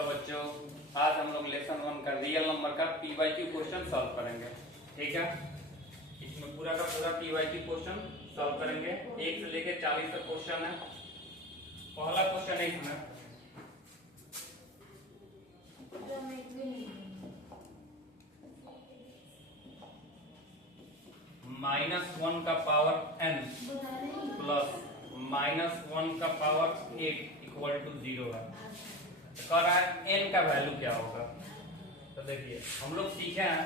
Hello बच्चों, आज हम लोग लेसन 1 का रियल नंबर का पीवाईक्यू क्वेश्चन सॉल्व करेंगे। ठीक है, इसमें पूरा का पूरा पीवाईक्यू क्वेश्चन सॉल्व करेंगे। 1 से लेके 40 तक क्वेश्चन है। पहला क्वेश्चन है इसमें -1 का पावर n प्लस -1 का पावर 8 इक्वल टू 0 है। कह रहा है n का वैल्यू क्या होगा। तो देखिए हम लोग सीखे हैं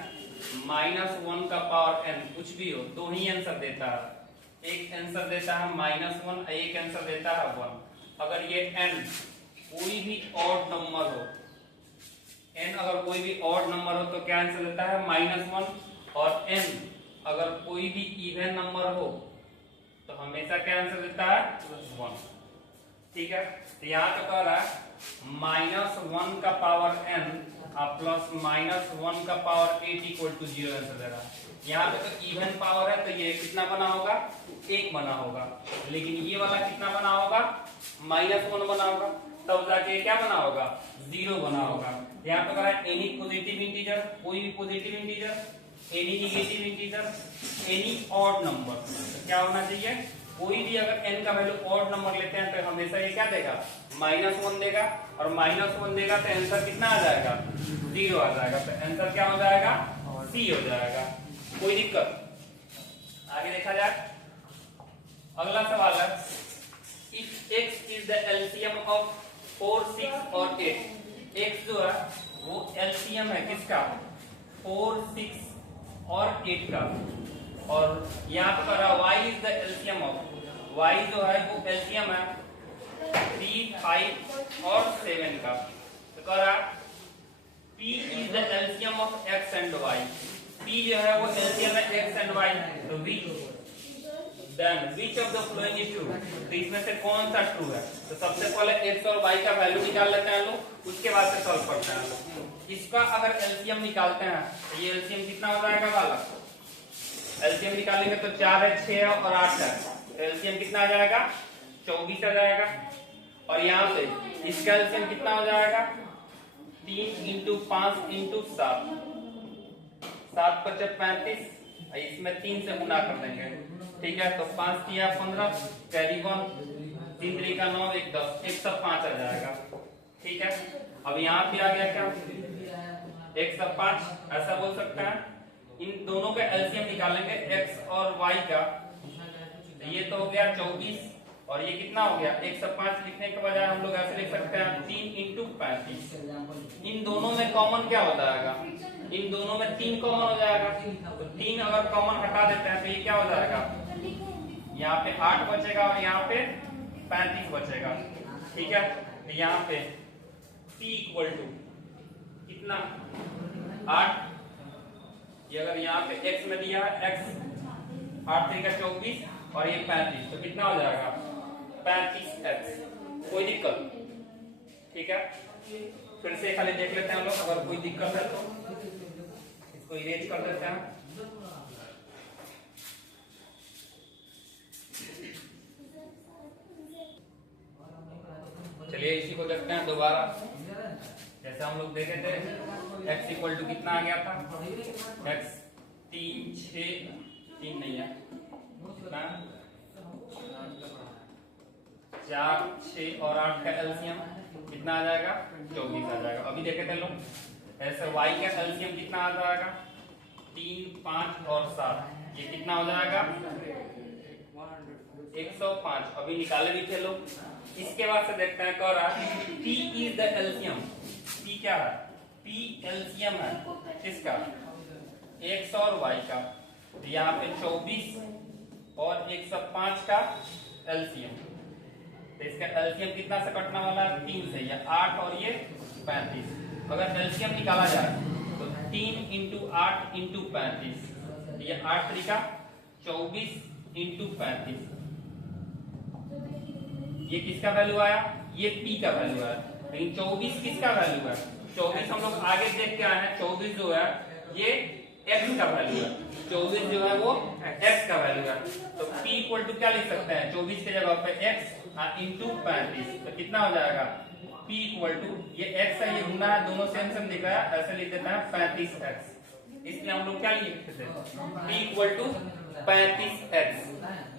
-1 का पावर n कुछ भी हो दो ही आंसर देता है। एक आंसर देता है -1, एक आंसर देता है 1। अगर ये n कोई भी ऑड नंबर हो, n अगर कोई भी ऑड नंबर हो तो क्या आंसर देता है -1, और n अगर कोई भी इवन नंबर हो तो हमेशा क्या आंसर देता है 1। ठीक है, तो यहाँ तो कह रहा है -1 का पावर n प्लस -1 का पावर 8 इक्वल टू 0 आंसर दे रहा है। यहाँ पे तो इवन पावर है तो ये कितना बना होगा, 1 बना होगा। लेकिन ये वाला कितना बना होगा, -1 बना होगा, तब जाके क्या बना होगा, 0 बना होगा। यहाँ पे कह रहा है एनी पॉजिटिव इंटीजर, कोई भी positive integer, any negative integer, any odd number. तो क्या होना चाहिए, कोई भी अगर n का वैल्यू ऑड नंबर लेते हैं तो हमेशा ये क्या देगा, -1 देगा, और -1 देगा तो आंसर कितना आ जाएगा, 0 आ जाएगा। तो आंसर क्या हो जाएगा, C हो जाएगा। कोई दिक्कत, आगे देखा जाए। अगला सवाल है if x is the LCM of 4, 6 और 8। x जो है वो एलसीएम है किसका, 4, 6 और 8 का। और यहाँ पे कह रहा y is the LCM of, y जो है वो एलसीएम है 3, 5 और 7 का। तो कह रहा p is the LCM of x and y। p जो है वो एलसीएम है x एंड y। तो which of the following is true। तो इसमें से कौन सा ट्रू है। तो सबसे पहले x और y का वैल्यू निकाल लेते हैं लोग, उसके बाद से सॉल्व करते हैं लोग। इसका अगर एलसीएम निकालते हैं तो ये एलसीएम कितना हो जाएगा वाला, एलसीएम निकालेंगे तो 4 है, 6 है और 8 है। तो एलसीएम कितना आ जाएगा, 24 आ जाएगा। और यहाँ से इसका एलसीएम कितना हो जाएगा, 3 × 5 × 7, 7 × 5 = 35। इसमें 3 से गुना कर देंगे। ठीक है, तो 5 किया 15, कैरी 1, 3 3 का 9, 1 10, 105 आ जाएगा। ठीक है, अब यहाँ पे आ गया क्या, 105 ऐसा बोल सकते हैं। इन दोनों का एलसीएम निकालेंगे x और y का। ये तो हो गया 24, और ये कितना हो गया, 105 लिखने के बजाय हम लोग ऐसे लिख सकते हैं 3 × 35। इन दोनों में कॉमन क्या हो जाएगा, इन दोनों में 3 कॉमन हो जाएगा। तो 3 अगर कॉमन हटा देते हैं तो ये क्या हो जाएगा, यहाँ पे 8 बचेगा और यहाँ पे 35 बचेगा। ठीक है, तो यहाँ पे c इक्वल टू कितना, 8। ये अगर यहाँ पे x में दिया है x, 8 3 का 24 और ये 35, तो कितना हो जाएगा 35x। कोई दिक्कत, ठीक है। फिर से खाली देख लेते हैं हम लोग, अगर कोई दिक्कत है तो इसको इरेज कर देते हैं। चलिए इसी को देखते हैं दोबारा। जैसे हम लोग देखे थे x इक्वल टू कितना आ गया था, x 3, 6, 3 नहीं है, कितना 4, 6 और 8 का एलसीएम कितना आ जाएगा, 24 आ जाएगा। अभी देखे थे लोग, ऐसे y का एलसीएम कितना आ जाएगा, 3, 5 और 7, ये कितना हो जाएगा 105। अभी निकाले भी थे लोग। इसके बाद से देखते हैं, कह रहा है p is the LCM. p क्या है, p एलसीएम है किसका, x और y का। तो यहाँ पे 24 और 105 का एलसीएम। तो इसका एलसीएम कितना से कटने वाला है, 3 से, या 8 और ये 35। अगर एलसीएम निकाला जाए तो 3 × 8 × 35, ये 8 3 का 24 × 35। ये किसका वैल्यू आया, ये p का वैल्यू आया। लेकिन 24 किसका वैल्यू है, 24 हम लोग आगे देख के आए हैं। 24 जो है ये x का वैल्यू है, 24 जो है वो x का वैल्यू है। तो p इक्वल टू क्या लिख सकते हैं, 24 के जगह पे x × 35। तो कितना हो जाएगा p इक्वल टू ये x है, ये गुना है, दोनों सेम सेम दिख रहा है, ऐसे लिख देते हैं 35x। इसलिए हम लोग क्या लिखते थे, p इक्वल टू 35x।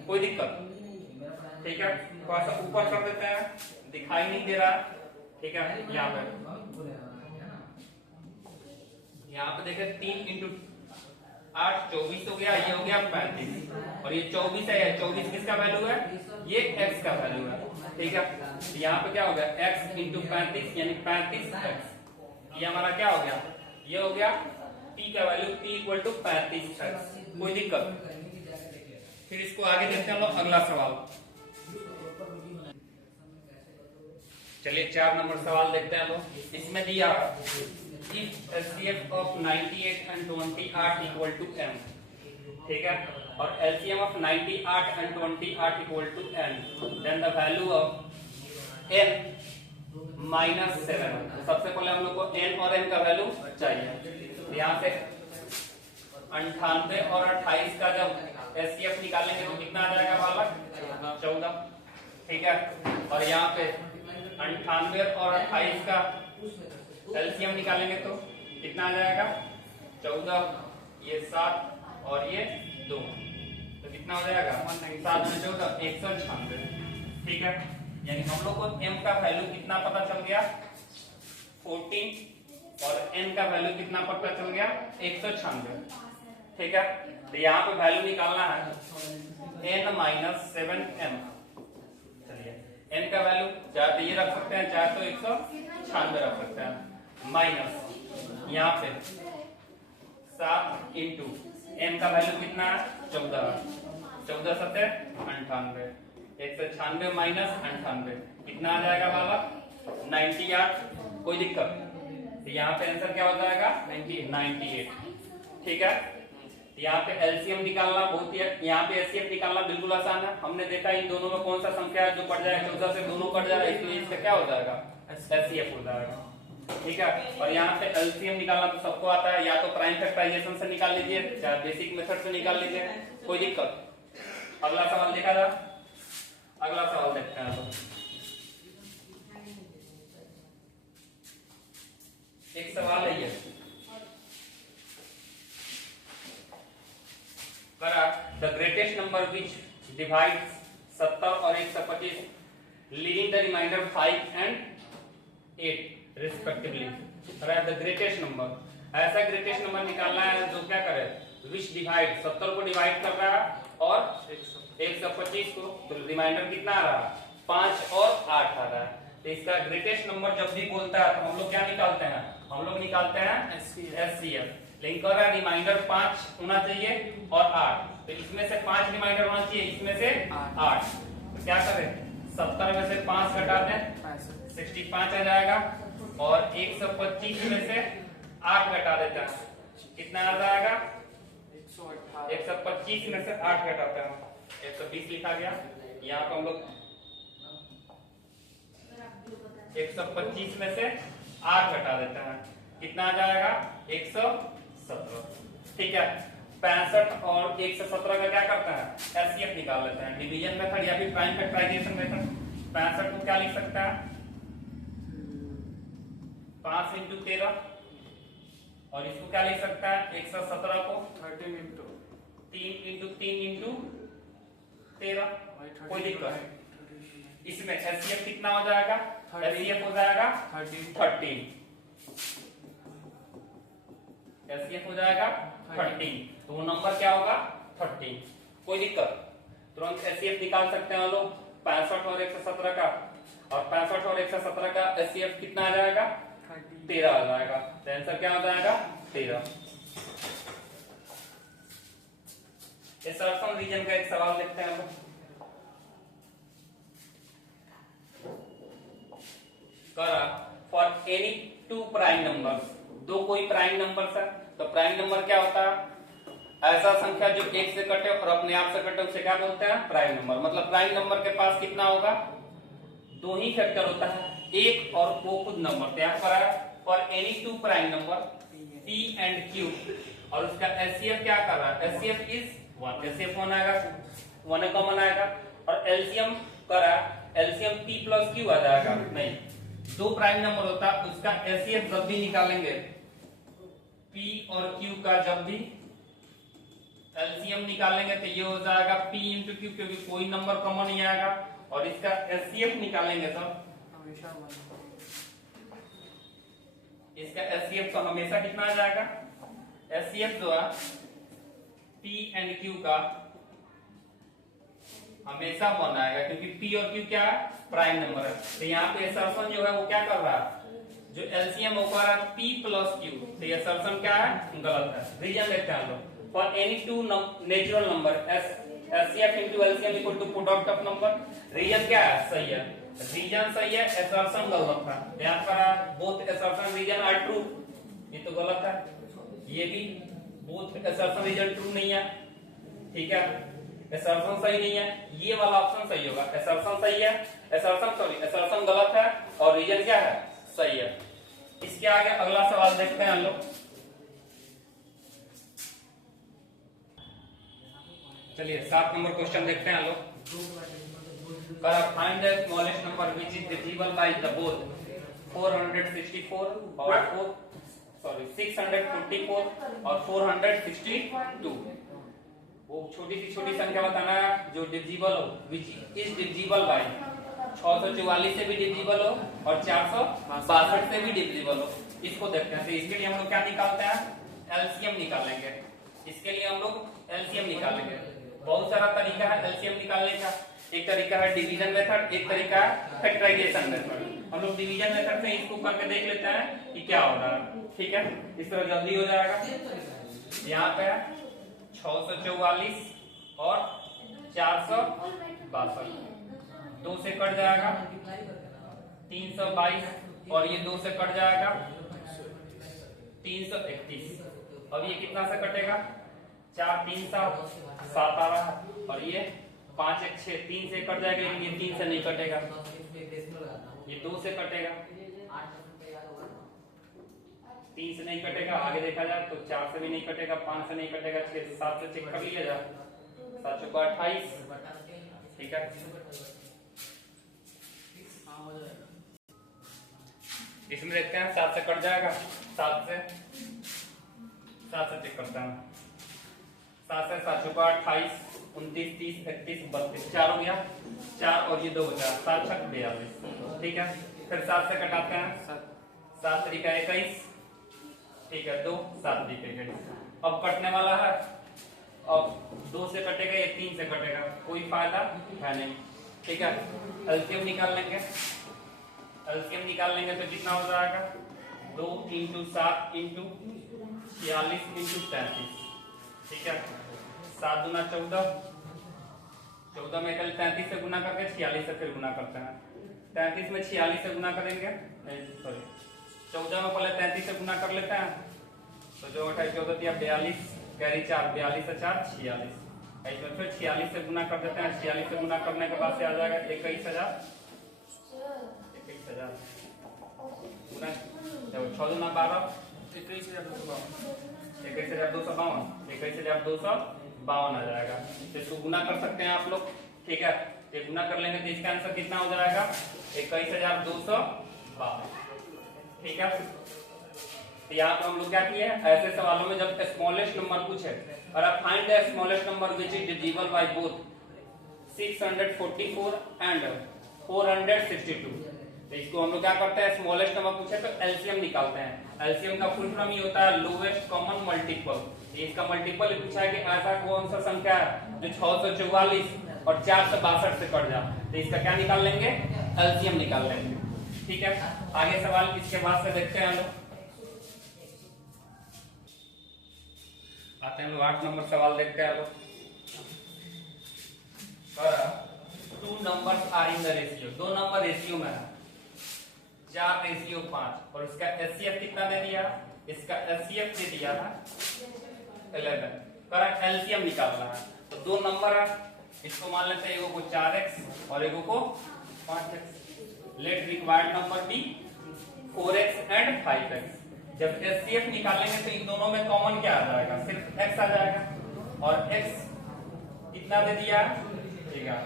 कोई दिक्कत? ठीक है, थोड़ा सा ऊपर कर देते हैं, दिखाई नहीं दे रहा। ठीक है, यहाँ पे देखे 3 इंटू 8 24 हो गया, ये हो गया 35, और ये 24 है, 24 किसका वैल्यू है, ये x का वैल्यू है। ठीक है, यहाँ पे क्या हो गया, x इंटू 35 यानी 35x। ये हमारा क्या हो गया, ये हो गया p का value, p equal to 35x। कोई दिक्कत? फिर इसको आगे देखते हैं हम लोग अगला सवाल। चलिए 4 नंबर सवाल देखते हैं लोग। इसमें दिया if HCF of 98 and 20 are equal to m, ठीक है, और LCM of 98 and 20 are equal to n, then the value of n minus 7। सबसे पहले हम लोग को n और n का वैल्यू चाहिए। यहाँ से 98 और 28 का जब HCF निकालेंगे तो कितना आ जाएगा बालक, 14। ठीक है, और यहाँ पे 98 और 28 का एलसीएम निकालेंगे तो कितना आ जाएगा, 14, ये 7 और ये 2, तो कितना हो जाएगा 7 में 14 196। ठीक है, यानी हम लोग को m का वैल्यू कितना पता चल गया 14 और n का वैल्यू कितना पता चल गया 196। ठीक है, तो यहाँ पे वैल्यू निकालना है n माइनस 7m। चलिए n का वैल्यू चाहे तो ये रख सकते हैं, चाहे तो 196 रख सकते हैं, माइनस यहाँ पे 7 इंटू m का वैल्यू कितना है 14, 14 7 98, 196 माइनस 98 कितना आ जाएगा बालक 98। कोई दिक्कत? तो यहाँ पे आंसर क्या हो जाएगा 98। ठीक है, यहाँ पे एलसीएम निकालना बहुत ही, यहाँ पे एचसीएफ निकालना बिल्कुल आसान है। हमने देखा इन दोनों में कौन सा संख्या है जो कट जाएगा, 14 से दोनों कट जाएगा, इसलिए इसका क्या हो जाएगा एचसीएफ हो जाएगा। ठीक है, और यहाँ पे एलसीएम निकालना तो सबको आता है, या तो प्राइम फैक्टराइजेशन से निकाल लीजिए, चाहे बेसिक मेथड से निकाल लीजिए, कोई दिक्कत? अगला सवाल देखा जाए, अगला सवाल देखते हैं। एक सवाल है ये, the greatest number which divides 70 और 125 leaving the remainder 5 and 8 respectively। the greatest number, ऐसा greatest number निकालना है जो क्या करे, which divide 70 को डिवाइड कर रहा है और 125 को, तो रिमाइंडर कितना आ रहा है 5 और 8 आ रहा है। तो इसका ग्रेटेस्ट नंबर जब भी बोलता है तो हम लोग क्या निकालते हैं, हम लोग निकालते हैं एचसीएफ। लेकिन कह रहा है रिमाइंडर 5 होना चाहिए और 8, तो इसमें से 5 रिमाइंडर होना चाहिए, इसमें से 8, तो क्या करें 70 में से 5 घटा दें 65 आ जाएगा, और 125 में से 8 घटा देता है, कितना आ जाएगा 125 में से 8 घटाते हैं 120 लिखा गया। यहाँ पर हम लोग 125 में से 8 घटा देते हैं, कितना आ जाएगा 117। ठीक है, 65 और 117 का क्या करता है एचसीएफ निकाल लेते हैं, डिवीजन मेथड या फिर प्राइम फैक्टराइजेशन मेथड। 65 को क्या लिख सकता है 5 इंटू 13, और इसको क्या लिख सकता है 117 को 3 इंटू 3 इंटू 13। कोई दिक्कत? इसमें एचसीएफ कितना हो जाएगा, एचसीएफ हो जाएगा 13, एचसीएफ हो जाएगा 13, तो वो नंबर क्या होगा 13। कोई दिक्कत? तुरंत एचसीएफ निकाल सकते हैं हम लोग 65 और 117 का, और 65 और 117 का एचसीएफ कितना आ जाएगा 13 आ जाएगा, तो आंसर क्या हो जाएगा 13। इस सर्कल रीजन का एक सवाल देखते हैं हम लोग। फॉर एनी 2 प्राइम नंबर्स, दो कोई प्राइम नंबर्स है, तो प्राइम नंबर क्या होता है ऐसा संख्या जो एक से कटे और अपने आप से कटे, उसे क्या बोलते हैं प्राइम नंबर। मतलब प्राइम नंबर के पास कितना होगा 2 ही फैक्टर होता है, एक और वो खुद नंबर। यहाँ पर है for any 2 prime number p and q, और उसका एचसीएफ क्या कर रहा है एचसीएफ इज 1, एचसीएफ 1 आएगा, 1 कॉमन आएगा, और एलसीएम करा एलसीएम p प्लस q आ जाएगा, नहीं दो प्राइम नंबर होता है उसका एचसीएफ जब भी निकालेंगे, पी और क्यू का जब भी एलसीएम निकालेंगे तो ये हो जाएगा P इंटू क्यू, क्योंकि कोई नंबर कॉमन नहीं आएगा। और इसका एचसीएफ निकालेंगे तो इसका एचसीएफ तो हमेशा कितना आ जाएगा, एचसीएफ जो है P एंड Q का हमेशा 1 आएगा, क्योंकि P और Q क्या है, प्राइम नंबर है। तो यहाँ पे असर्शन जो है वो क्या कर रहा है, जो एलसीएम हो पा रहा है P प्लस Q, तो ये असर्शन क्या है, गलत है। रीजन देखते हैं हम लोग। For any two natural number, HCF into LCM equal to product of number, reason क्या है, सही है, रीजन सही है, assertion गलत था। ध्यान करा, both assertion region are true, ये तो गलत है। ये भी both assertion region true नहीं है, ठीक है, assertion सही नहीं है, ये वाला ऑप्शन सही होगा। assertion सही है, assertion गलत है और रीजन क्या है, सही है। इसके आगे अगला सवाल देखते हैं हम लोग। चलिए 7 नंबर क्वेश्चन देखते हैं लोग। Find the smallest number which is divisible by the both 464 और 644 और 462। वो छोटी सी संख्या बताना है जो डिविजिबल हो, व्हिच इज डिविजिबल बाय 644 से भी डिविजिबल हो और 462 से भी डिविजिबल हो। इसको देखते हैं। तो इसके लिए हम लोग क्या निकालते हैं, एलसीएम निकालेंगे। इसके लिए हम लोग एलसीएम निकालेंगे। बहुत सारा तरीका है एलसीएम निकालने का। एक तरीका है डिवीजन मेथड, एक तरीका है फैक्टराइजेशन मेथड। हम लोग डिवीजन मेथड से इसको करके देख लेते हैं कि क्या हो रहा है, ठीक है। इस तरह जल्दी हो जाएगा। यहाँ पे 644 और 462, 2 से कट जाएगा 322 और ये 2 से कट जाएगा 331। अब ये कितना से कटेगा, 4 3 7 आ रहा है और ये 5 1 6, 3 से कट जाएगा, लेकिन ये 3 से नहीं कटेगा, ये 2 से कटेगा, 3 से नहीं कटेगा। आगे देखा जाए तो 4 से भी नहीं कटेगा, 5 से नहीं कटेगा, 6 7 से चेक कर लिया जाए, 7 चौका 28, ठीक है। इसमें देखते हैं 7 से कट जाएगा, 7 से चेक करते हैं, 7 से 7 चौका 28, 29 30 31 32, 4 हो गया, 4 और ये 2 बचा, 7 6 42, ठीक है। फिर 7 से कटाते हैं, 7 तरीका 21, ठीक है, 2 7 दिखेगा। अब कटने वाला है, अब 2 से कटेगा, ये 3 से कटेगा, कोई फायदा है नहीं, ठीक है। एलसीएम निकाल लेंगे, एलसीएम निकाल लेंगे तो कितना हो जाएगा, 2 × 7 × 46 × 33, ठीक है। 7 दूना 14, 14 में कल 33 से गुना करके 46 से फिर गुना करते हैं। 33 में 46 से गुना करेंगे, सॉरी 14 में पहले 33 से गुना कर लेते हैं, तो जो 28 14 दिया 42, कैरी 4, 42 से 4 46, इसमें फिर 46 से गुना कर देते हैं। 46 से गुना करने के बाद से आ जाएगा 21000 गुना 6 दूना 12, 212 आ जाएगा। तो इसको गुना कर सकते हैं आप लोग, ठीक है। ये गुना कर लेंगे तो इसका आंसर कितना हो जाएगा, 21212, ठीक है। तो यहाँ पर हम लोग क्या किए, ऐसे सवालों में जब स्मॉलेस्ट नंबर पूछे और आप find the smallest number which is divisible by both 644 and 462, तो इसको हम लोग क्या करते हैं, स्मॉलेस्ट नंबर पूछे तो एलसीएम निकालते हैं। एलसीएम का फुल फॉर्म ये होता है लोवेस्ट कॉमन मल्टीपल। इसका मल्टीपल पूछा है कि ऐसा कौन सा संख्या है जो 644 और 462 से कट जाए, तो इसका क्या निकाल लेंगे, एलसीएम निकाल लेंगे, ठीक है। आगे सवाल इसके बाद से देखते हैं हम लोग, आते हैं 8 नंबर सवाल देखते हैं हम लोग। 2 numbers are in the ratio, 2 number ratio में है, 4:5 और इसका एचसीएफ कितना दे दिया, इसका एचसीएफ दे दिया है 11। करेक्ट एलसीएम निकालना है, तो 2 नंबर है, इसको मान लेते हैं, एगो को 4x और एगो को 5x। Let required number be 4x and 5x। जब एचसीएफ निकालेंगे तो इन दोनों में कॉमन क्या आ जाएगा, सिर्फ x आ जाएगा, और x कितना दे दिया, ठीक है,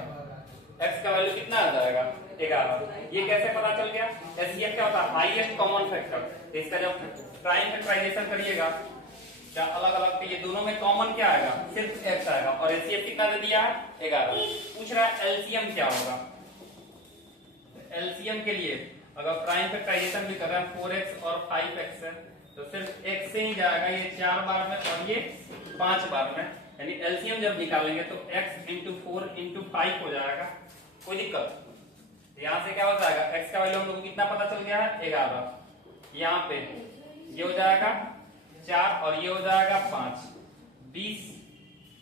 x का वैल्यू कितना आ जाएगा, 11। ये कैसे पता चल गया? एचसीएफ क्या होता है? Highest common factor. इसका जब प्राइम फैक्टराइजेशन करिएगा क्या अलग अलग ये दोनों में कॉमन क्या आएगा? सिर्फ x आएगा। और एचसीएफ कितना दे दिया है? 11। पूछ रहा है एलसीएम क्या होगा। एलसीएम के लिए अगर प्राइम फैक्टराइजेशन भी कर रहे हैं 4x और 5x है तो सिर्फ x से ही जाएगा, ये 4 बार में और ये 5 बार में। यानी एलसीएम जब निकालेंगे तो x इंटू 4 इंटू 5 हो जाएगा। कोई दिक्कत? यहाँ से क्या हो जाएगा? x का वैल्यू हम लोग को कितना पता चल गया है? 11। यहाँ पे ये हो जाएगा 4 और ये हो जाएगा 5, 20।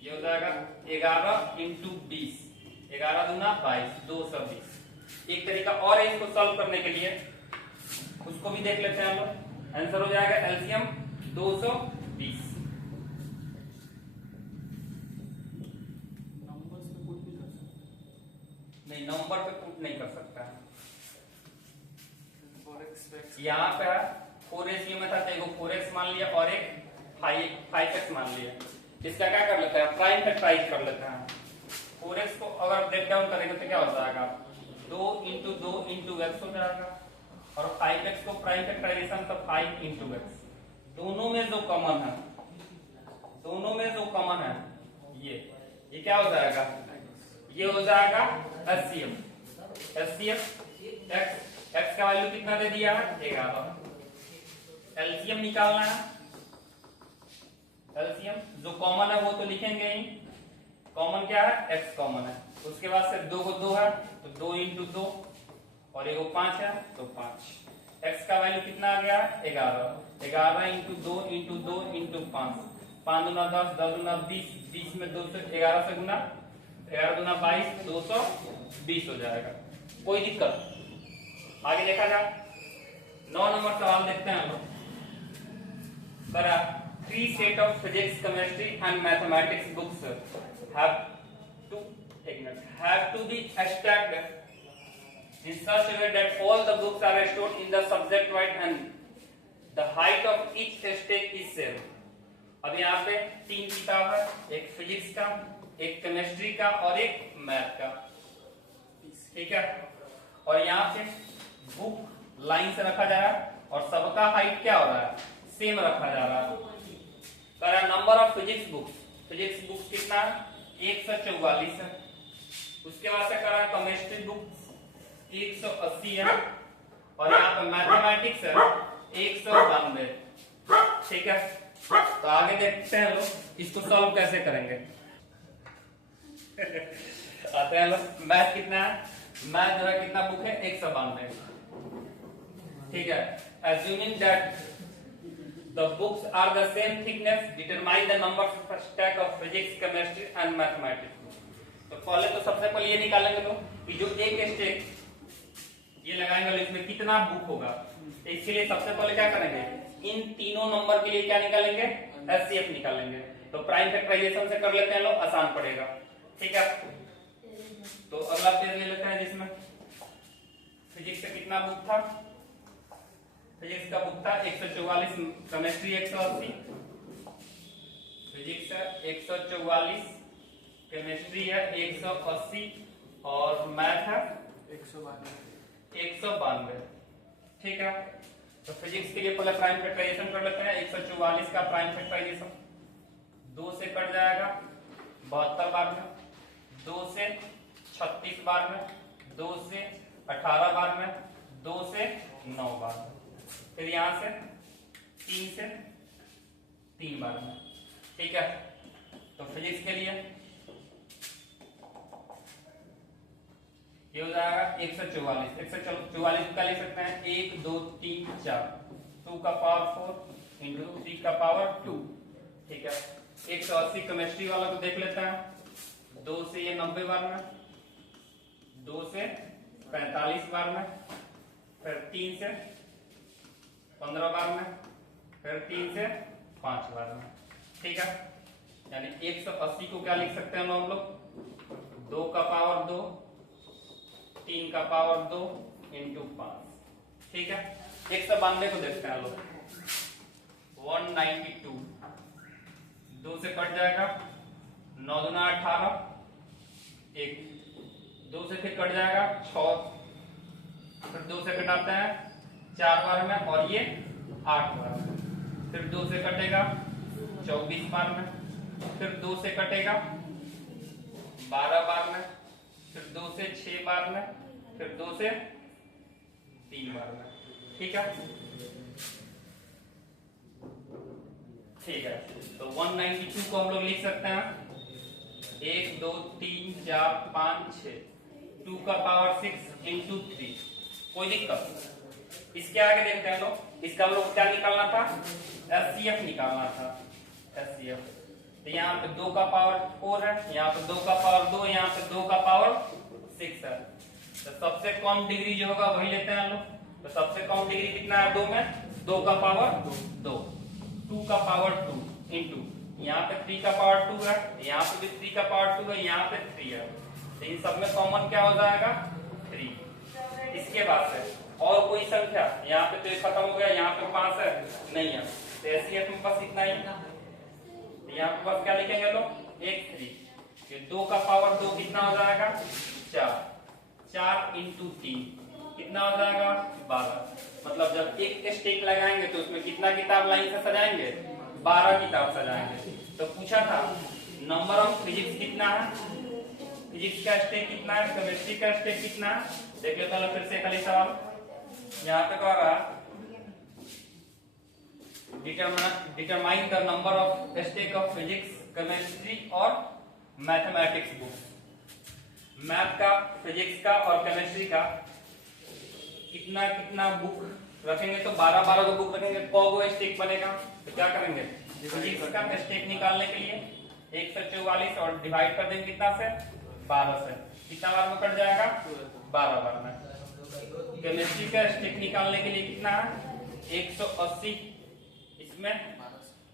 ये हो जाएगा 11 इंटू 20, 11 दूना 22, 220। एक तरीका और है इसको सॉल्व करने के लिए, उसको भी देख लेते हैं हम लोग। आंसर हो जाएगा एलसीएम 220। नहीं, नंबर पे पुट नहीं कर सकता है। यहाँ पे 4x में था, एक 4x मान लिया और एक 5x मान लिया। इसका क्या कर लेते हैं? प्राइम फैक्टराइज कर लेते हैं। 4x को अगर ब्रेक डाउन करेंगे तो क्या हो जाएगा? 2 इंटू 2 इंटू x हो जाएगा। और 5x को प्राइम फैक्टराइजेशन तो 5 इंटू x। दोनों में जो कॉमन है, दोनों में जो कॉमन है ये क्या हो जाएगा? ये हो जाएगा एचसीएफ। एचसीएफ x का वैल्यू कितना दे दिया है? 11। एलसीएम निकालना है। एलसीएम जो कॉमन है वो तो लिखेंगे ही। कॉमन क्या है? x कॉमन है। उसके बाद से 2 को 2 है तो 2 इंटू 2 और ये 5 है तो 5। x का वैल्यू कितना आ गया? 11। 11 इंटू 2 इंटू 2 इंटू 5, 5 दूना 10, 10 दूना 20, 20 में 2 से 11 से गुना, 11 दूना 22, 220 हो जाएगा। कोई दिक्कत? आगे देखा जाए 9 नंबर सवाल देखते हैं हम लोग। करा 3 set of physics, chemistry and mathematics books have to be stacked in such a way that all the books are stored in the subject wide and the height of each stack is same। अब यहाँ पे 3 किताब है, एक physics का, एक chemistry का और एक मैथ का। ठीक है। और यहाँ पे बुक लाइन से रखा जा रहा है और सबका हाइट क्या हो रहा है? सेम रखा जा रहा है। करा नंबर ऑफ फिजिक्स बुक्स कितना है? 144 है। उसके बाद से करा केमिस्ट्री बुक्स 180 है और यहाँ पे मैथमेटिक्स है 192। ठीक है। तो आगे देखते हैं लोग इसको सॉल्व कैसे करेंगे। आते हैं लोग। मैथ कितना है? मैथ जो है कितना बुक है? 192। ठीक है। Assuming that the books are the same thickness, determine the number of stack of physics, chemistry and mathematics। तो पहले तो सबसे पहले ये निकालेंगे लोग कि जो एक स्टेक ये लगाएंगे इसमें कितना बुक होगा। इसके लिए सबसे पहले क्या करेंगे? इन तीनों नंबर के लिए क्या निकालेंगे? एचसीएफ निकालेंगे। तो प्राइम फैक्टराइजेशन से कर लेते हैं लोग, आसान पड़ेगा। ठीक है। तो अगला पेज ले लेते हैं जिसमें फिजिक्स का कितना बुक था? फिजिक्स का बुक था 144, केमिस्ट्री 180, फिजिक्स है 144, केमिस्ट्री है 180 और मैथ है 192। ठीक है। तो फिजिक्स के लिए पहले प्राइम फैक्टराइजेशन कर लेते हैं। 144 का प्राइम फैक्टराइजेशन 2 से कट जाएगा 72 बार में, 2 से 36 बार में, 2 से 18 बार में, 2 से 9 बार में, फिर यहां से 3 से 3 बार में। ठीक है। तो फिजिक्स के लिए ये हो जाएगा 144। 144 का ले सकते हैं 1 2 3 4, 2 का पावर 4 इंटू 3 का पावर 2। ठीक है। 180 केमिस्ट्री वाला को देख लेते हैं। 2 से ये 90 बार में, 2 से 45 बार में, फिर 3 से 15 बार में, फिर 3 से 5 बार में। ठीक है। यानी 180 को क्या लिख सकते हैं हम लोग? 2 का पावर 2, 3 का पावर 2 इंटू 5। ठीक है। 192 को देखते हैं लोग। 192 2 से कट जाएगा, 9 दूना 18, 1 2 से फिर कट जाएगा 6 फिर 2 से कटाते हैं 4 बार में, और ये 8 बार में। फिर 2 से कटेगा 24 बार में, फिर 2 से कटेगा 12 बार में, फिर 2 से 6 बार में, फिर 2 से 3 बार में। ठीक है, ठीक है। तो 192 को हम लोग लिख सकते हैं 1 2 3 4 5 6, 2 का पावर 6 इंटू 3। कोई दिक्कत? इसके आगे देखते हैं लोग, इसका हम लोग क्या निकालना था, एचसीएफ निकालना था, एचसीएफ। तो यहाँ पे 2 का पावर 4 है, यहाँ पे 2 का पावर 2, यहाँ पे 2 का पावर 6 है। तो सबसे कम डिग्री जो होगा वही लेते हैं हम लोग। तो सबसे कम डिग्री कितना है 2 में, 2 का पावर 2, 2 का पावर 2 इंटू यहाँ पे 3 का पावर 2 है, यहाँ पे भी 3 का पावर 2 है, यहाँ पे 3 है। तो इन सब में कॉमन क्या हो जाएगा 3। इसके बाद से और कोई संख्या, यहाँ पे तो ये खत्म हो गया, यहाँ पे 5 है नहीं है, तो एचसीएफ में बस इतना ही। तो यहाँ पे बस क्या लिखेंगे लोग 1 3। ये 2 का पावर 2 कितना हो जाएगा 4, 4 इंटू 3 कितना हो जाएगा 12। मतलब जब एक स्टेक लगाएंगे तो उसमें कितना किताब लाइन से सजाएंगे, 12 किताब सजाएंगे। तो पूछा था नंबर ऑफ फिजिक्स कितना है, फिजिक्स का स्टेक कितना है, केमिस्ट्री का स्टेक कितना है। देख लेते हैं फिर से खाली सवाल। यहाँ पे कह रहा determine the number of stack of physics, chemistry और मैथमेटिक्स बुक। मैथ का, फिजिक्स का और केमिस्ट्री का कितना कितना बुक रखेंगे, तो 12 को बुक रखेंगे, को स्टेक बनेगा। तो क्या करेंगे, फिजिक्स का स्टेक निकालने के लिए 144 और डिवाइड कर देंगे कितना से 12 से, कितना बार में कट जाएगा 12 बार में। केमिस्ट्री का स्टेक निकालने के लिए कितना है 180, इसमें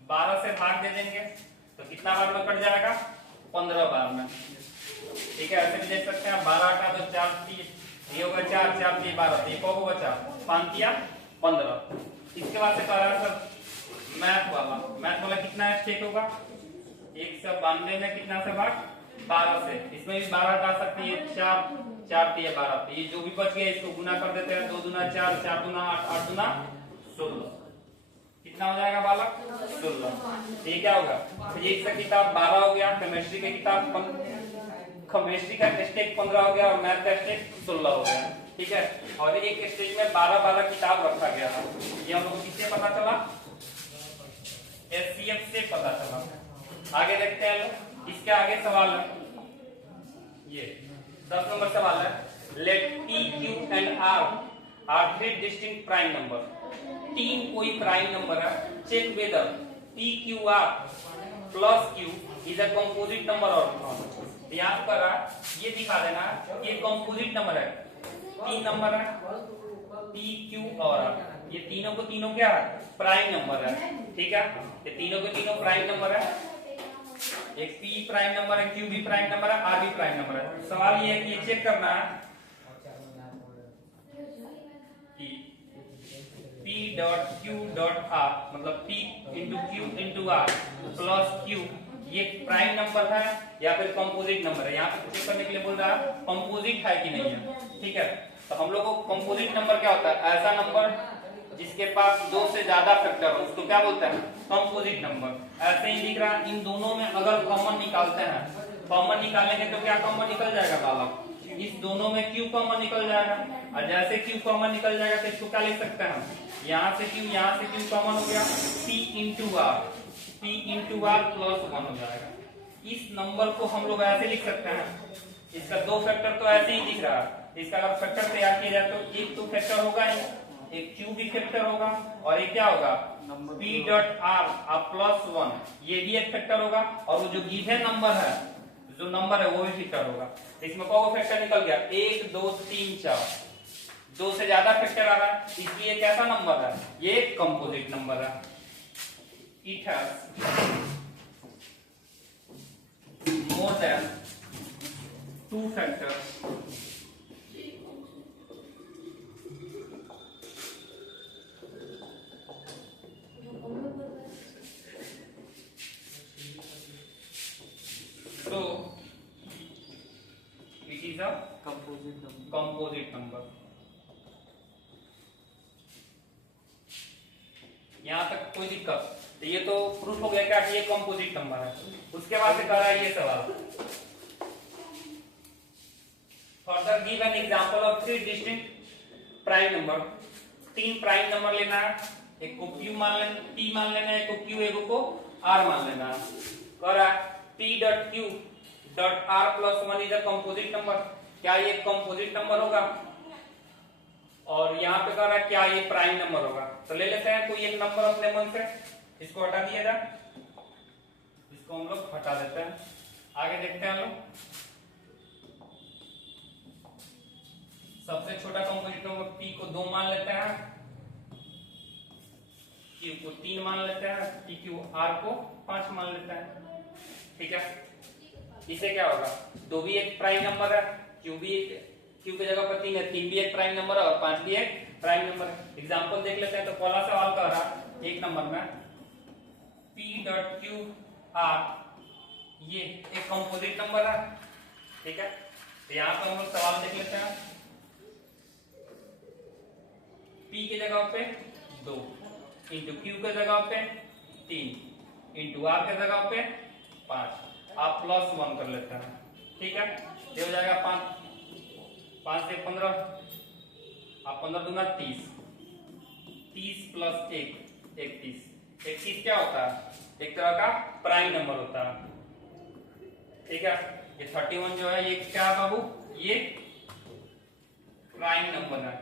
12 से भाग दे देंगे तो कितना बार में कट जाएगा 15 बार में। ठीक है, ऐसे भी देख सकते हैं 12 का तो 4 ये होगा 4 4 3 12, ये को बचा 5 या 15। इसके बाद से कह रहा है सर मैथ वाला कितना स्टेक होगा 192 में कितना से भाग 12 से, इसमें भी 12 हटा सकते हैं, 4 4 3 12, ये जो भी बच गया इसको गुना कर देते हैं, 2 दूना 4, 4 दूना 8, 8 दूना 16, कितना हो जाएगा बालक 16। ये क्या होगा, फिजिक्स का किताब 12 हो गया, केमिस्ट्री का किताब केमिस्ट्री का स्टेक 15 हो गया और मैथ का स्टेक 16 हो गया। ठीक है, और एक स्टेज में 12 किताब रखा गया था। ये हम लोग किससे पता चला, एचसीएफ से पता चला। आगे देखते हैं लोग, इसके आगे सवाल है, ये 10 नंबर सवाल है, let T Q and R 3 distinct prime number. 3 कोई प्राइम नंबर है, check whether P Q R plus Q is a composite number और नॉट। याद करा, ये दिखा देना ये कंपोजिट नंबर है, 3 नंबर है पी क्यू और आर, ये तीनों को तीनों क्या है प्राइम नंबर है। ठीक है, ये तीनों के तीनों प्राइम नंबर है, एक पी प्राइम नंबर है, क्यू भी प्राइम नंबर है, आर भी प्राइम नंबर है। सवाल ये है कि ये चेक करना है कि P dot Q dot R, मतलब P into Q into R plus Q ये प्राइम नंबर है या फिर कंपोजिट नंबर है। यहाँ पे चेक करने के लिए बोल रहा है कंपोजिट है कि नहीं है। ठीक है, तो हम लोग को कंपोजिट नंबर क्या होता है, ऐसा नंबर जिसके पास 2 से ज्यादा फैक्टर हो उसको क्या बोलते हैं कंपोजिट नंबर। ऐसे ही दिख रहा है, इन दोनों में अगर कॉमन निकालते हैं, कॉमन निकालेंगे तो क्या कॉमन निकल जाएगा बालक, इस दोनों में क्यू कॉमन निकल जाएगा, और जैसे क्यू कॉमन निकल जाएगा तो इसको क्या लिख सकते हैं, यहाँ से क्यू कॉमन हो गया, पी इंटू आर प्लस 1 हो जाएगा। इस नंबर को हम लोग ऐसे लिख सकते हैं, इसका 2 फैक्टर तो ऐसे ही दिख रहा है, इसका अगर फैक्टर तैयार किया जाए तो एक तो फैक्टर होगा ही, एक क्यू भी फैक्टर होगा और एक क्या होगा पी डॉट आर प्लस 1, ये भी एक फैक्टर होगा, और वो जो गिवन नंबर है, जो नंबर है वो भी फैक्टर होगा। इसमें कौन फैक्टर निकल गया 1 2 3 4, 2 से ज्यादा फैक्टर आ रहा है, इसलिए कैसा नंबर है, ये एक कंपोजिट नंबर है। It has more than 2 factors so it is a composite number। कोई दिक्कत। तो ये तो प्रूफ हो गया क्या कि ये कंपोजिट नंबर है। उसके बाद से कह रहा है ये सवाल, further give an example of 3 distinct prime number. 3 prime number लेना है, एक को q मान लेना, p मान लेना है, एक को q, एक को r मान लेना है। कह रहा है p dot q dot r plus 1 is a composite number. क्या ये कंपोजिट नंबर होगा? और यहाँ पे कह रहा है क्या ये प्राइम नंबर होगा? तो ले लेते हैं कोई एक नंबर अपने मन से, इसको हटा दिया जाए, इसको हम लोग हटा देते हैं। आगे देखते हैं हम लोग। सबसे छोटा कंपोजिट नंबर p को 2 मान लेते हैं, q को 3 मान लेते हैं, pq r को 5 मान लेते हैं। ठीक है, इसे क्या होगा? 2 भी एक प्राइम नंबर है, q भी एक, q की जगह पर 3 है, 3 भी एक प्राइम नंबर है और 5 भी एक प्राइम नंबर है। एग्जांपल देख लेते हैं। तो पहला सवाल कर रहा है एक नंबर में p डॉट q r, ये एक कंपोजिट नंबर है। ठीक है, तो यहाँ पर हम लोग सवाल देख लेते हैं। p की जगह पे 2 इंटू q की जगह पे 3 इंटू r की जगह पे 5, आप प्लस 1 कर लेते हैं। ठीक है, ये हो जाएगा 5 से 15, आप 15 दूना 30, 30 प्लस 1 31। 31 क्या होता है? एक तरह का प्राइम नंबर होता है। ठीक है, ये 31 जो है ये क्या है बाबू? ये प्राइम नंबर है।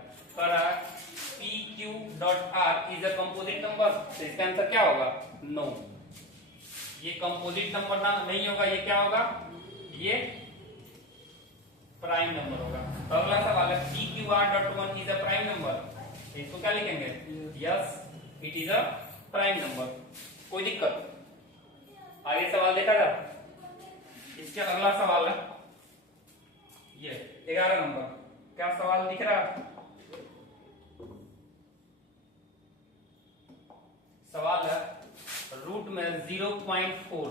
p q dot r is a composite number. तो इसका आंसर क्या होगा? नो, ये कंपोजिट नंबर ना नहीं होगा। ये क्या होगा? ये प्राइम नंबर होगा। तो अगला सवाल है p q r dot 1 is a prime number. इसको क्या लिखेंगे? Yes, it is a prime number. कोई दिक्कत? आगे सवाल देखा जाए। इसके अगला सवाल है ये 11 नंबर। क्या सवाल दिख रहा है? सवाल है रूट में 0.4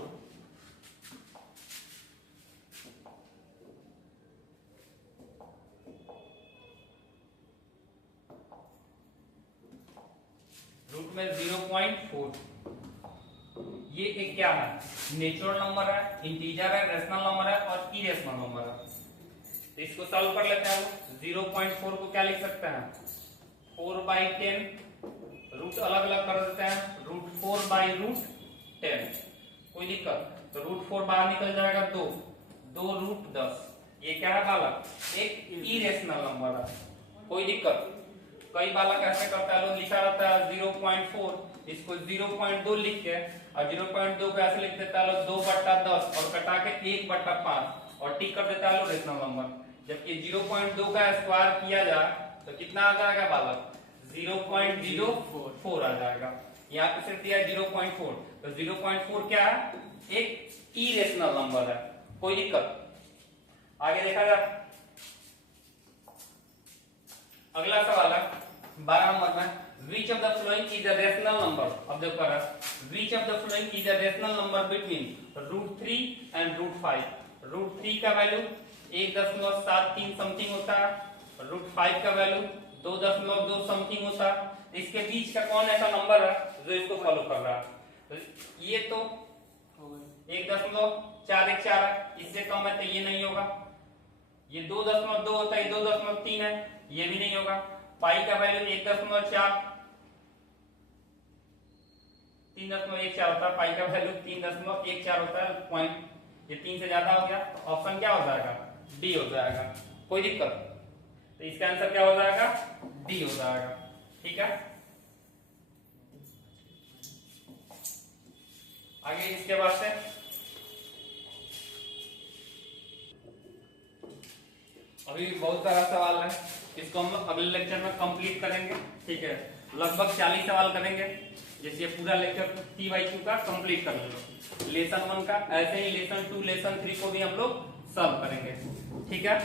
रूट में 0.4 ये एक क्या है? नेचुरल नंबर है, इंटीजर है, रेशनल नंबर है और इरेशनल नंबर है। तो इसको सॉल्व कर लेते हैं। 0.4 को क्या लिख सकते हैं? 4/10, रूट अलग अलग कर देते हैं, रूट 4/√10। कोई दिक्कत? तो रूट 4 बाहर निकल जाएगा 2 रूट 10। ये क्या है बालक? एक इरेशनल नंबर है। कोई दिक्कत? कई बालक ऐसे करता है, लोग लिखा रहता है 0.4, इसको 0.2 लिख के और 0.2 को ऐसे लिख देता है लोग 2/10 और कटा के 1/5 और टिक कर देता है लोग रेशनल नंबर। जबकि 0.2 का स्क्वायर किया जाए तो कितना आ जाएगा बालक? 0.04 आ जाएगा। यहाँ पे सिर्फ दिया 0.4, तो 0.4 क्या है? एक इरेशनल नंबर है। कोई दिक्कत? आगे देखा जाए। अगला सवाल है 12 नंबर में which of the following is a rational number। अब देखो which of the following is a rational number between √3 and √5। √3 का वैल्यू 1.73 समथिंग होता है, √5 का वैल्यू 2.2 समथिंग होता है। इसके बीच का कौन ऐसा नंबर है जो इसको फॉलो कर रहा है? तो ये तो 1.414 है, इससे कम है तो ये नहीं होगा। ये 2.2 होता है, 2.3 है, ये भी नहीं होगा। पाई का वैल्यू 1.4 3.14 होता है, पाई का वैल्यू 3.14 होता है पॉइंट, ये 3 से ज्यादा हो गया। ऑप्शन क्या हो जाएगा? डी हो जाएगा। कोई दिक्कत? तो इसका आंसर क्या हो जाएगा? डी हो जाएगा। ठीक है, आगे इसके बाद से अभी बहुत सारा सवाल है, इसको हम अगले लेक्चर में कंप्लीट करेंगे। ठीक है, लगभग 40 सवाल करेंगे, जैसे पूरा लेक्चर P/Q का कंप्लीट कर लेंगे। लेसन 1 का, ऐसे ही लेसन 2 लेसन 3 को भी हम लोग सॉल्व करेंगे। ठीक है।